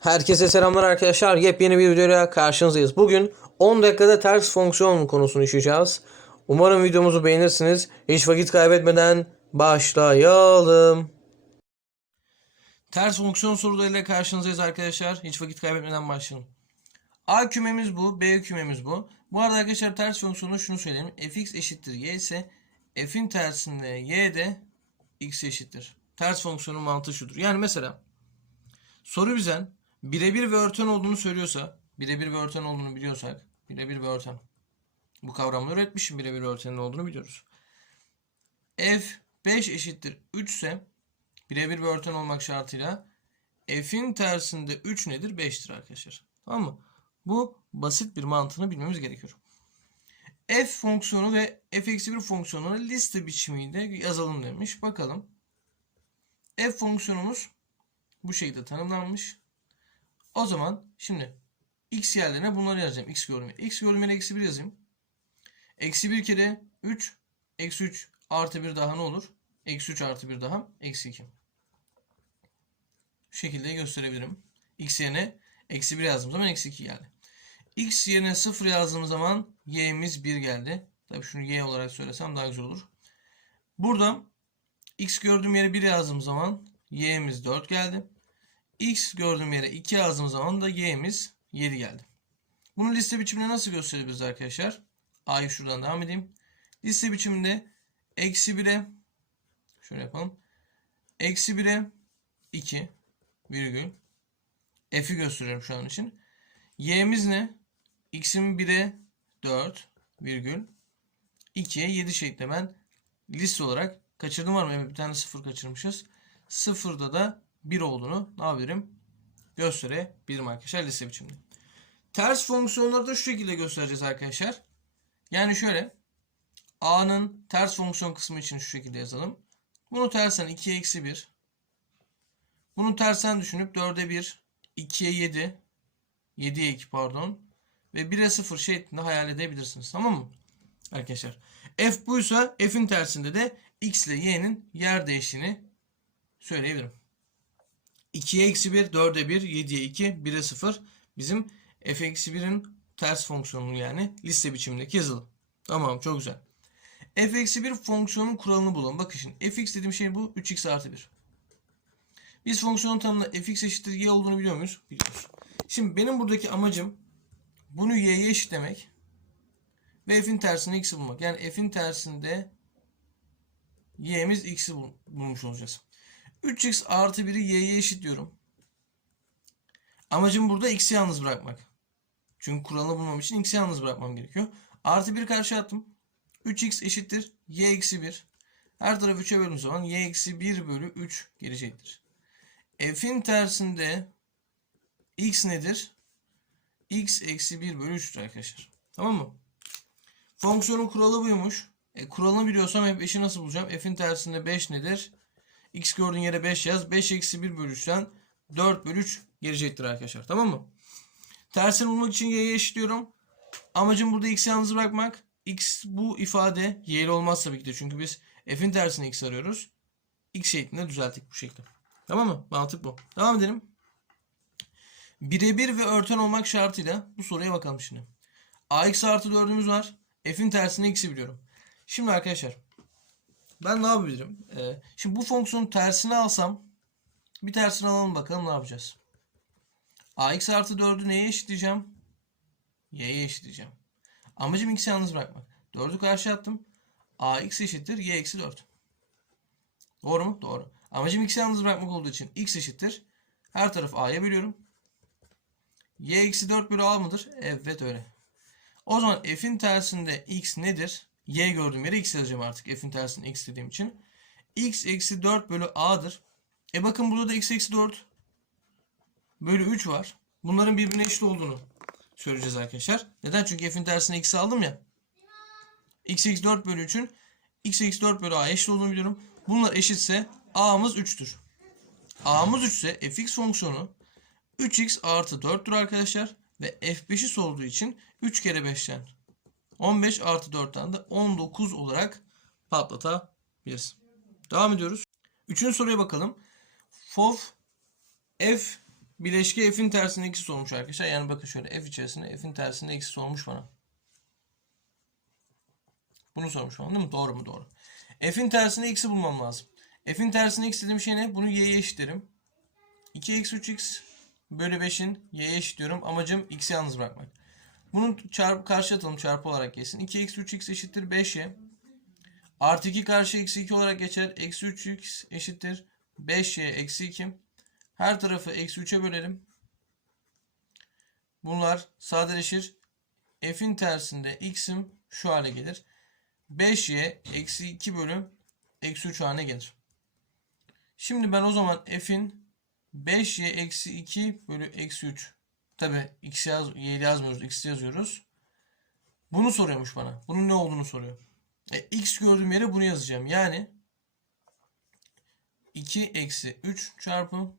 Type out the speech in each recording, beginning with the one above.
Herkese selamlar arkadaşlar. Yepyeni bir videoyla karşınızdayız. Bugün 10 dakikada ters fonksiyon konusunu işleyeceğiz. Umarım videomuzu beğenirsiniz. Hiç vakit kaybetmeden başlayalım. Ters fonksiyon sorularıyla karşınızdayız arkadaşlar. Hiç vakit kaybetmeden başlayalım. A kümemiz bu, B kümemiz bu. Bu arada arkadaşlar ters fonksiyonu şunu söyleyeyim. fx eşittir y ise f'in tersinde y de x eşittir. Ters fonksiyonun mantığı şudur. Yani mesela soru bizden birebir ve örten olduğunu söylüyorsa, birebir ve örten olduğunu biliyorsak, birebir ve örten. Bu kavramları öğretmişim birebir ve örtenin olduğunu biliyoruz. f 5 eşittir 3 ise birebir ve örten olmak şartıyla f'in tersinde 3 nedir? 5'tir arkadaşlar. Tamam mı? Bu basit bir mantığını bilmemiz gerekiyor. f fonksiyonu ve f-1 fonksiyonunu liste biçimiyle yazalım demiş. Bakalım. f fonksiyonumuz bu şekilde tanımlanmış. O zaman şimdi x yerlerine bunları yazacağım. x yere. x gördüğüm yere eksi 1 yazayım. Eksi 1 kere 3. Eksi 3 artı 1 daha ne olur? Eksi 3 artı 1 daha eksi 2. Şu şekilde gösterebilirim. x yerine eksi 1 yazdığım zaman eksi 2 geldi. x yerine 0 yazdığım zaman y'miz 1 geldi. Tabii şunu y olarak söylesem daha güzel olur. Burada x gördüğüm yere 1 yazdığım zaman y'miz 4 geldi. X gördüğüm yere 2 yazdığım zaman da y'miz 7 geldi. Bunu liste biçiminde nasıl gösterebiliriz arkadaşlar? A'yı şuradan devam edeyim. Liste biçiminde eksi 1'e şöyle yapalım. Eksi 1'e 2 virgül f'i gösteriyorum şu an için. y'miz ne? x'in 1'e 4 virgül 2'ye 7 şeklinde ben liste olarak kaçırdım var mı? Bir tane 0 kaçırmışız. 0'da da 1 olduğunu ne yapabilirim? Gösterebilirim arkadaşlar liste biçiminde. Ters fonksiyonları da şu şekilde göstereceğiz arkadaşlar. Yani şöyle. A'nın ters fonksiyon kısmı için şu şekilde yazalım. Bunu tersen 2'ye eksi 1. Bunu tersen düşünüp 4'e 1, 2'ye 7, 7'ye 2 pardon. Ve 1'e 0 şeklinde hayal edebilirsiniz. Tamam mı? Arkadaşlar. F buysa F'in tersinde de X ile Y'nin yer değiştiğini söyleyebilirim. 2'ye eksi 1, 4'e 1, 7'ye 2, 1'e 0. Bizim f eksi 1'in ters fonksiyonu yani liste biçimindeki yazılı. Tamam çok güzel. f eksi 1 fonksiyonun kuralını bulalım. Bakın şimdi fx dediğim şey bu 3x artı 1. Biz fonksiyonun tanımında fx eşittir y olduğunu biliyor muyuz? Biliyoruz. Şimdi benim buradaki amacım bunu y'ye eşitlemek ve f'in tersinde x'i bulmak. Yani f'in tersinde y'miz x'i bul bulmuş olacağız. 3x artı 1'i y'ye eşitliyorum. Amacım burada x'i yalnız bırakmak. Çünkü kuralını bulmam için x'i yalnız bırakmam gerekiyor. Artı 1 karşı attım. 3x eşittir y eksi 1. Her tarafı 3'e böldüğüm zaman y eksi 1 bölü 3 gelecektir. f'in tersinde x nedir? x eksi 1 bölü 3'tür arkadaşlar. Tamam mı? Fonksiyonun kuralı buymuş. E, kuralını biliyorsam hep eşi nasıl bulacağım? f'in tersinde 5 nedir? X gördüğün yere 5 yaz. 5 eksi 1 bölü 3'ten 4 bölü 3 gelecektir arkadaşlar. Tamam mı? Tersini bulmak için y'ye eşitliyorum. Amacım burada x'i yalnız bırakmak. x bu ifade y'li olmaz tabii ki de. Çünkü biz f'in tersine x arıyoruz. x şeklinde düzelttik bu şekilde. Tamam mı? Mantık bu. Devam edelim. Birebir ve örten olmak şartıyla bu soruya bakalım şimdi. ax artı 4'ümüz var. f'in tersine x'i biliyorum. Şimdi arkadaşlar ben ne yapabilirim? Ee, şimdi bu fonksiyonun tersini alsam bir tersini alalım bakalım ne yapacağız. ax artı 4'ü neye eşitleyeceğim? y'ye eşitleyeceğim. Amacım x'i yalnız bırakmak. 4'ü karşı attım. ax eşittir y eksi 4. Doğru mu? Doğru. Amacım x'i yalnız bırakmak olduğu için x eşittir. Her tarafı a'ya bölüyorum. y eksi 4 bölü a mıdır? Evet öyle. O zaman f'in tersinde x nedir? Y gördüğüm yere x yazacağım artık. f'in tersinde x dediğim için. x eksi 4 bölü a'dır. E bakın burada da x eksi 4 bölü 3 var. Bunların birbirine eşit olduğunu söyleyeceğiz arkadaşlar. Neden? Çünkü f'in tersine x'i aldım ya. x eksi 4 bölü 3'ün x eksi 4 bölü a eşit olduğunu biliyorum. Bunlar eşitse a'mız 3'tür. a'mız 3 ise fx fonksiyonu 3x artı 4'tür arkadaşlar. Ve f5'i sorduğu için 3 kere 5'ten 15 artı 4'ten de 19 olarak patlatabiliriz. Devam ediyoruz. Üçüncü soruya bakalım. Fof f bileşke f'in tersinde eksi sormuş arkadaşlar. Yani bakın şöyle f içerisinde f'in tersinde eksi sormuş bana. Bunu sormuş bana değil mi? Doğru mu? Doğru. F'in tersinde eksi bulmam lazım. F'in tersinde eksi dediğim şey ne? Bunu y'ye eşitlerim. 2 eksi 3x bölü 5'in y'ye eşitliyorum. Amacım x'i yalnız bırakmak. Bunun çarpı karşı atalım çarpı olarak gelsin. 2 eksi 3x eşittir 5y. Artı 2 karşı eksi 2 olarak geçer. Eksi 3x eşittir 5y eksi 2. Her tarafı eksi 3'e bölelim. Bunlar sadeleşir. F'in tersinde x'im şu hale gelir. 5y eksi 2 bölü eksi 3 haline gelir. Şimdi ben o zaman f'in 5y eksi 2 bölü eksi 3. Tabi x yaz, yazmıyoruz. x yazıyoruz. Bunu soruyormuş bana. Bunun ne olduğunu soruyor. E, x gördüğüm yere bunu yazacağım. Yani 2 eksi 3 çarpı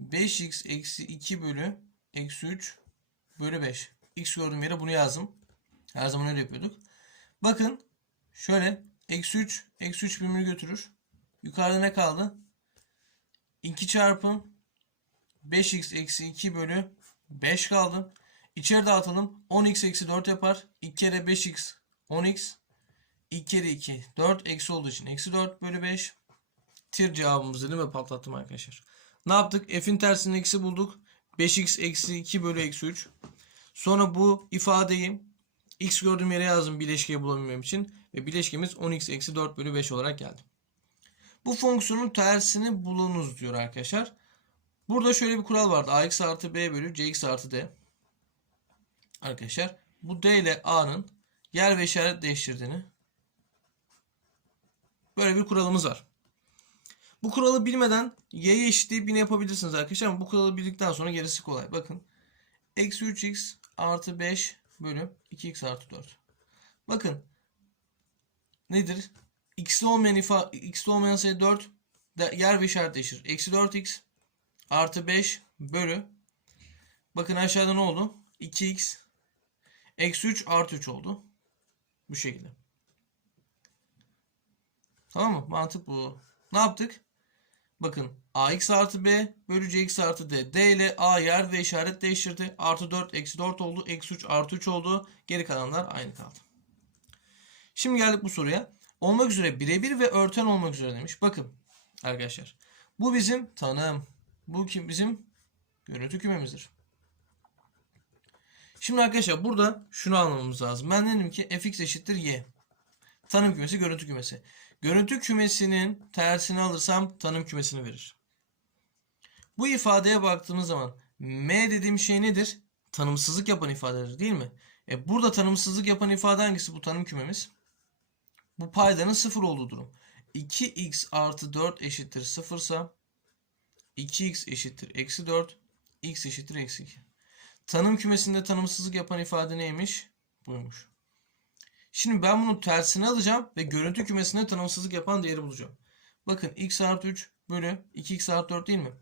5x eksi 2 bölü eksi 3 bölü 5. x gördüğüm yere bunu yazdım. Her zaman öyle yapıyorduk. Bakın şöyle eksi 3 eksi 3 birbirini götürür. Yukarıda ne kaldı? 2 çarpı 5x eksi 2 bölü 5 kaldı. İçeri dağıtalım. 10x eksi 4 yapar. 2 kere 5x 10x. 2 kere 2 4 eksi olduğu için eksi 4 bölü 5. Tir cevabımızı değil mi patlattım arkadaşlar. Ne yaptık? F'in tersini eksi bulduk. 5x eksi 2 bölü eksi 3. Sonra bu ifadeyi x gördüğüm yere yazdım bileşkeyi bulabilmem için. Ve bileşkemiz 10x eksi 4 bölü 5 olarak geldi. Bu fonksiyonun tersini bulunuz diyor arkadaşlar. Burada şöyle bir kural vardı. ax artı b bölü cx artı d. Arkadaşlar bu d ile a'nın yer ve işaret değiştirdiğini böyle bir kuralımız var. Bu kuralı bilmeden y'ye eşitliği 1000 yapabilirsiniz arkadaşlar ama bu kuralı bildikten sonra gerisi kolay. Bakın. Eksi 3x artı 5 bölü 2x artı 4. Bakın. Nedir? x'li olmayan ifa x'li olmayan sayı 4 de yer ve işaret değişir. Eksi 4x artı 5 bölü bakın aşağıda ne oldu? 2x eksi 3 artı 3 oldu. Bu şekilde. Tamam mı? Mantık bu. Ne yaptık? Bakın ax artı b bölü cx artı d. d ile a yer ve işaret değiştirdi. Artı 4 eksi 4 oldu. Eksi 3 artı 3 oldu. Geri kalanlar aynı kaldı. Şimdi geldik bu soruya. Olmak üzere birebir ve örten olmak üzere demiş. Bakın arkadaşlar. Bu bizim tanım. Bu kim bizim görüntü kümemizdir. Şimdi arkadaşlar burada şunu anlamamız lazım. Ben dedim ki fx eşittir y. Tanım kümesi görüntü kümesi. Görüntü kümesinin tersini alırsam tanım kümesini verir. Bu ifadeye baktığımız zaman m dediğim şey nedir? Tanımsızlık yapan ifadedir değil mi? E burada tanımsızlık yapan ifade hangisi? Bu tanım kümemiz. Bu paydanın sıfır olduğu durum. 2x artı 4 eşittir 0 ise 2x eşittir eksi 4 x eşittir eksi 2. Tanım kümesinde tanımsızlık yapan ifade neymiş? Buymuş. Şimdi ben bunun tersini alacağım ve görüntü kümesinde tanımsızlık yapan değeri bulacağım. Bakın x artı 3 bölü 2x artı 4 değil mi?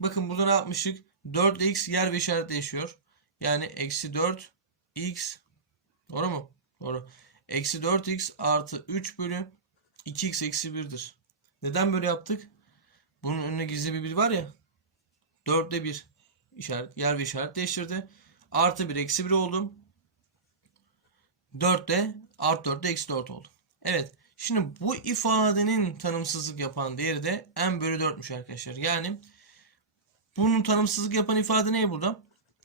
Bakın burada ne yapmıştık? 4 ile x yer ve işaret değişiyor. Yani eksi 4 x doğru mu? Doğru. Eksi 4x artı 3 bölü 2x eksi 1'dir. Neden böyle yaptık? Bunun önüne gizli bir 1 var ya. 4'te 1 işaret, yer ve işaret değiştirdi. Artı 1 eksi 1 oldu. 4'te artı 4'te eksi 4 oldu. Evet. Şimdi bu ifadenin tanımsızlık yapan değeri de n bölü 4'müş arkadaşlar. Yani bunun tanımsızlık yapan ifade ne burada?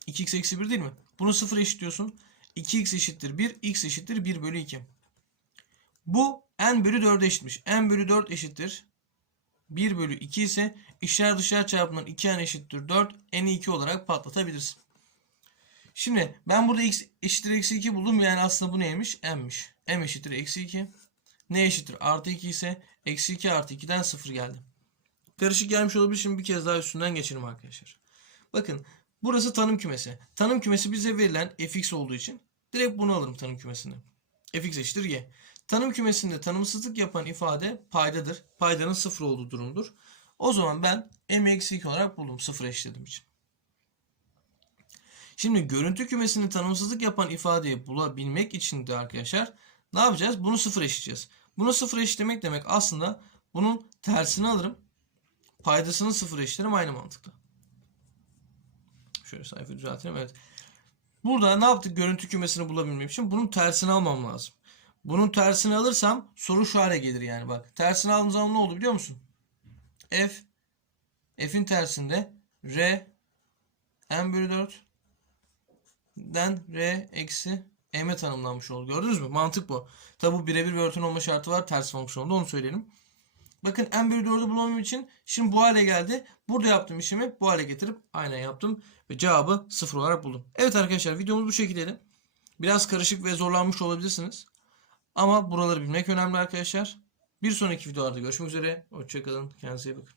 2x eksi 1 değil mi? Bunu 0 eşitliyorsun. 2x eşittir 1, x eşittir 1 bölü 2. Bu n bölü 4'e eşitmiş. n bölü 4 eşittir 1 bölü 2 ise içler dışlar çarpımından 2n eşittir 4, n'i 2 olarak patlatabilirsin. Şimdi ben burada x eşittir eksi 2 buldum. Yani aslında bu neymiş? n'miş. m eşittir eksi 2. Ne eşittir? Artı 2 ise eksi 2 artı 2'den 0 geldi. Karışık gelmiş olabilir. Şimdi bir kez daha üstünden geçelim arkadaşlar. Bakın burası tanım kümesi. Tanım kümesi bize verilen fx olduğu için direkt bunu alırım tanım kümesinde. fx eşittir y. Tanım kümesinde tanımsızlık yapan ifade paydadır. Paydanın 0 olduğu durumdur. O zaman ben m eksi 2 olarak buldum. 0 eşitledim için. Şimdi görüntü kümesini tanımsızlık yapan ifadeyi bulabilmek için de arkadaşlar ne yapacağız? Bunu sıfır eşitleyeceğiz. Bunu sıfır eşitlemek demek aslında bunun tersini alırım. Paydasını sıfır eşitlerim aynı mantıkla. Şöyle sayfa düzeltelim. Evet. Burada ne yaptık? Görüntü kümesini bulabilmem için bunun tersini almam lazım. Bunun tersini alırsam soru şu hale gelir yani bak. Tersini aldığım zaman ne oldu biliyor musun? F F'in tersinde R M bölü 4 den R eksi M'e tanımlanmış oldu. Gördünüz mü? Mantık bu. Tabi bu birebir bir örtün olma şartı var. Ters fonksiyonda onu söyleyelim. Bakın M bölü 4'ü bulmam için şimdi bu hale geldi. Burada yaptığım işimi bu hale getirip aynen yaptım. Ve cevabı sıfır olarak buldum. Evet arkadaşlar videomuz bu şekildeydi. Biraz karışık ve zorlanmış olabilirsiniz. Ama buraları bilmek önemli arkadaşlar. Bir sonraki videolarda görüşmek üzere. Hoşçakalın. Kendinize iyi bakın.